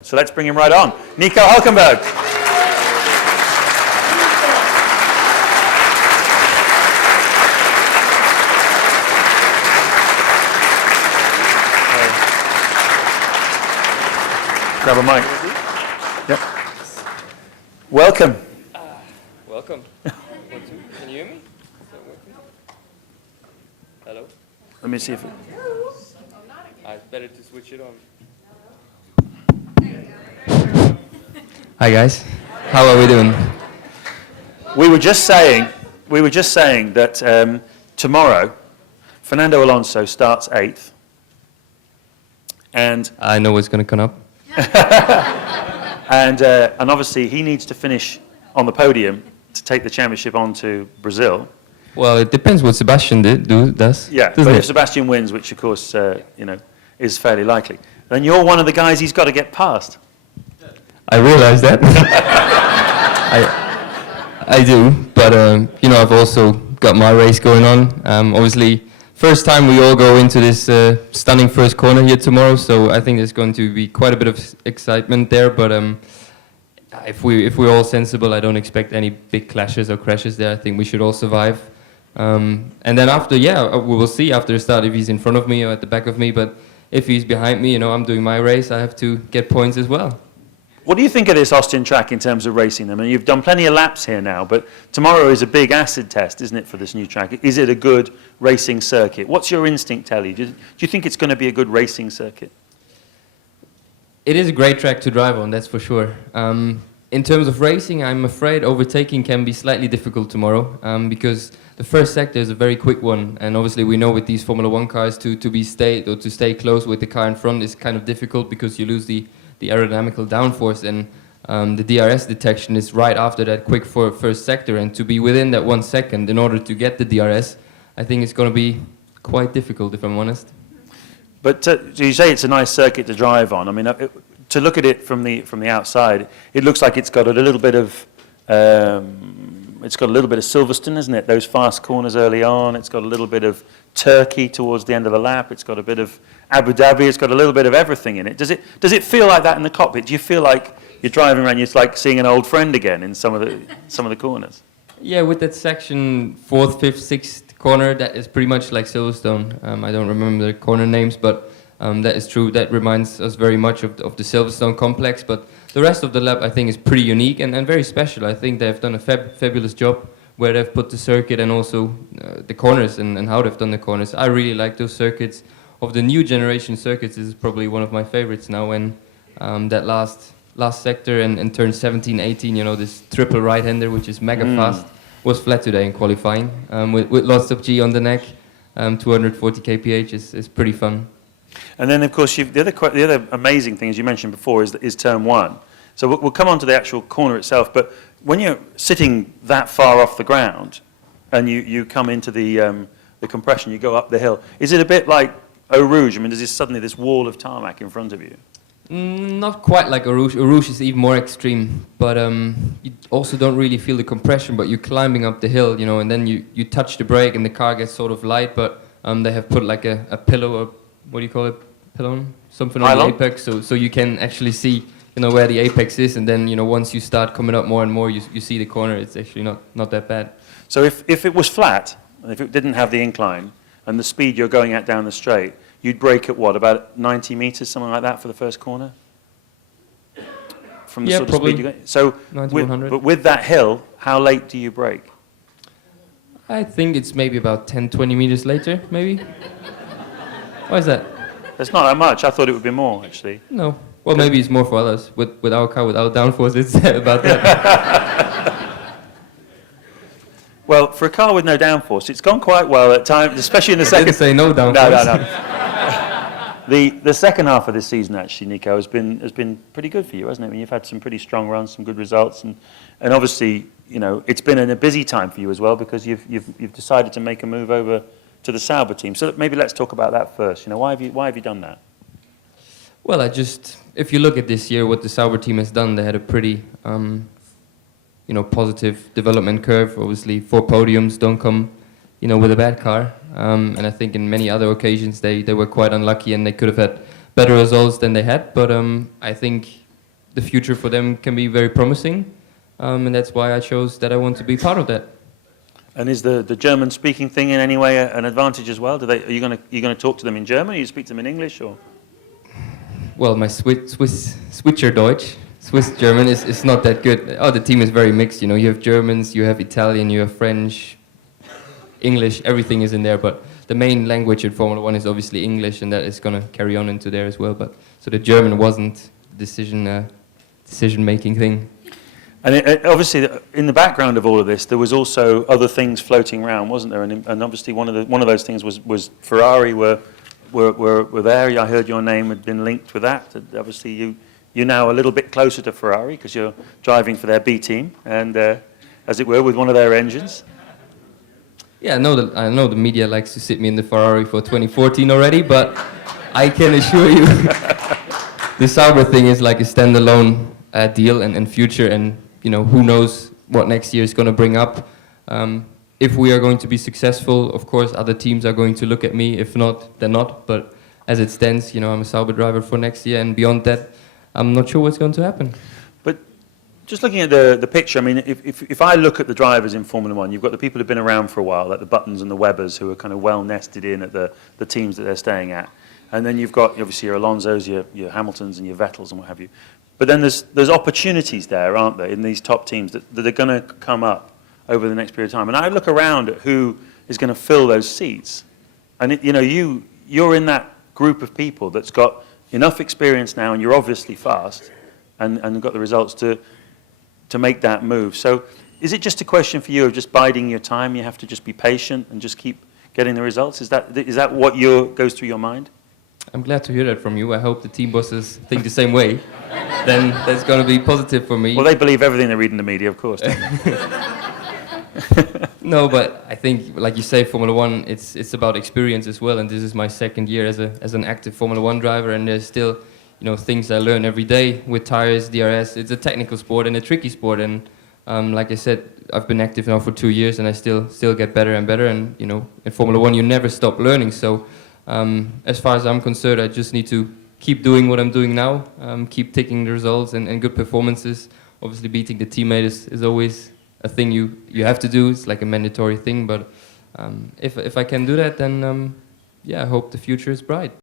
So let's bring him right on. Nico Hulkenberg. Grab a mic. Yep. Welcome. Welcome. 1, 2. Can you hear me? Is that working? Hello? Let me see if it... It's better to switch it on. Hi guys, how are we doing? We were just saying that tomorrow, Fernando Alonso starts 8th, and I know what's going to come up. and obviously he needs to finish on the podium to take the championship on to Brazil. Well, it depends what Sebastian does. Yeah, but if Sebastian wins, which of course is fairly likely, then you're one of the guys he's got to get past. I realize that. I do, but I've also got my race going on. Obviously, first time we all go into this stunning first corner here tomorrow, so I think there's going to be quite a bit of excitement there. But if we're all sensible, I don't expect any big clashes or crashes there. I think we should all survive. And then after, we will see after the start if he's in front of me or at the back of me. But if he's behind me, I'm doing my race. I have to get points as well. What do you think of this Austin track in terms of racing them? And you've done plenty of laps here now, but tomorrow is a big acid test, isn't it, for this new track? Is it a good racing circuit? What's your instinct tell you? Do you think it's going to be a good racing circuit? It is a great track to drive on, that's for sure. In terms of racing, I'm afraid overtaking can be slightly difficult tomorrow because the first sector is a very quick one, and obviously we know with these Formula 1 cars to stay close with the car in front is kind of difficult because you lose the aerodynamical downforce, and the DRS detection is right after that quick first sector, and to be within that 1 second in order to get the DRS, I think it's going to be quite difficult, if I'm honest. But so you say it's a nice circuit to drive on. I mean, to look at it from the outside, it looks like it's got a little bit of Silverstone, isn't it? Those fast corners early on. It's got a little bit of Turkey towards the end of the lap. It's got a bit of Abu Dhabi. It's got a little bit of everything in it. Does it feel like that in the cockpit? Do you feel like you're driving around? It's like seeing an old friend again in some of the corners. Yeah, with that section 4th, 5th, 6th corner, that is pretty much like Silverstone. I don't remember the corner names, but that is true. That reminds us very much of the Silverstone complex. But the rest of the lap, I think, is pretty unique and very special. I think they've done a fabulous job where they've put the circuit and also the corners and how they've done the corners. I really like those circuits. Of the new generation circuits, this is probably one of my favorites now. When that last sector and turn 17, 18, this triple right-hander, which is mega fast, was flat today in qualifying with lots of G on the neck. 240 kph is pretty fun. And then, of course, the other amazing thing, as you mentioned before, is turn 1. So we'll come on to the actual corner itself, but when you're sitting that far off the ground and you come into the compression, you go up the hill, is it a bit like Eau Rouge? I mean, is this suddenly this wall of tarmac in front of you? Not quite like Eau Rouge. Eau Rouge is even more extreme, but you also don't really feel the compression, but you're climbing up the hill, and then you touch the brake and the car gets sort of light, but they have put like a pillow, or what do you call it, pylon? Something on the apex, so you can actually see where the apex is, and then once you start coming up more and more, you see the corner. It's actually not that bad. So if it was flat, if it didn't have the incline, and the speed you're going at down the straight, you'd brake at what, about 90 meters, something like that, for the first corner? From the sort of probably. Speed you're going? So, 90, but with that hill, how late do you brake? I think it's maybe about 10, 20 meters later, maybe. Why is that? It's not that much. I thought it would be more, actually. No. Well, maybe it's more for others. With our car, without downforce, it's about that. Well, for a car with no downforce, it's gone quite well at times, especially in the second... I didn't say no downforce. No. The second half of this season, actually, Nico, has been pretty good for you, hasn't it? I mean, you've had some pretty strong runs, some good results, and obviously, it's been a busy time for you as well because you've decided to make a move over to the Sauber team. So maybe let's talk about that first. Why have you done that? Well, if you look at this year, what the Sauber team has done, they had a pretty positive development curve. Obviously, 4 podiums don't come, with a bad car. And I think in many other occasions they were quite unlucky and they could have had better results than they had. But I think the future for them can be very promising, and that's why I chose that I want to be part of that. And is the German speaking thing in any way an advantage as well? Are you going to talk to them in German? Or you speak to them in English, or? Well, my Switzer Deutsch, Swiss German is not that good. Oh, the team is very mixed. You know, you have Germans, you have Italian, you have French, English. Everything is in there. But the main language in Formula One is obviously English, and that is going to carry on into there as well. But so the German wasn't the decision-making thing. And obviously, in the background of all of this, there was also other things floating around, wasn't there? And obviously, one of those things was Ferrari were there. I heard your name had been linked with that. And obviously, you're now a little bit closer to Ferrari because you're driving for their B team, and as it were, with one of their engines. Yeah, I know the media likes to sit me in the Ferrari for 2014 already, but I can assure you, the Sauber thing is like a standalone deal and future, and you know, who knows what next year is going to bring up. If we are going to be successful, of course, other teams are going to look at me. If not, they're not. But as it stands, you know, I'm a Sauber driver for next year, and beyond that, I'm not sure what's going to happen. But just looking at the picture, I mean, if I look at the drivers in Formula One, you've got the people who've been around for a while, like the Buttons and the Webbers, who are kind of well nested in at the teams that they're staying at. And then you've got, obviously, your Alonsos, your Hamiltons and your Vettels and what have you. But then there's opportunities there, aren't there, in these top teams that are going to come up over the next period of time. And I look around at who is going to fill those seats. And, you're in that group of people that's got enough experience now, and you're obviously fast, and got the results to make that move. So is it just a question for you of just biding your time? You have to just be patient and just keep getting the results? Is that what goes through your mind? I'm glad to hear that from you. I hope the team bosses think the same way. Then that's going to be positive for me. Well, they believe everything they read in the media, of course, don't they? No, but I think, like you say, Formula One, it's about experience as well. And this is my second year as an active Formula One driver, and there's still, things I learn every day with tires, DRS. It's a technical sport and a tricky sport. And like I said, I've been active now for 2 years, and I still get better and better. And in Formula One, you never stop learning. So as far as I'm concerned, I just need to keep doing what I'm doing now, keep taking the results and good performances. Obviously, beating the teammate is always a thing you have to do. It's like a mandatory thing. But if I can do that, then I hope the future is bright.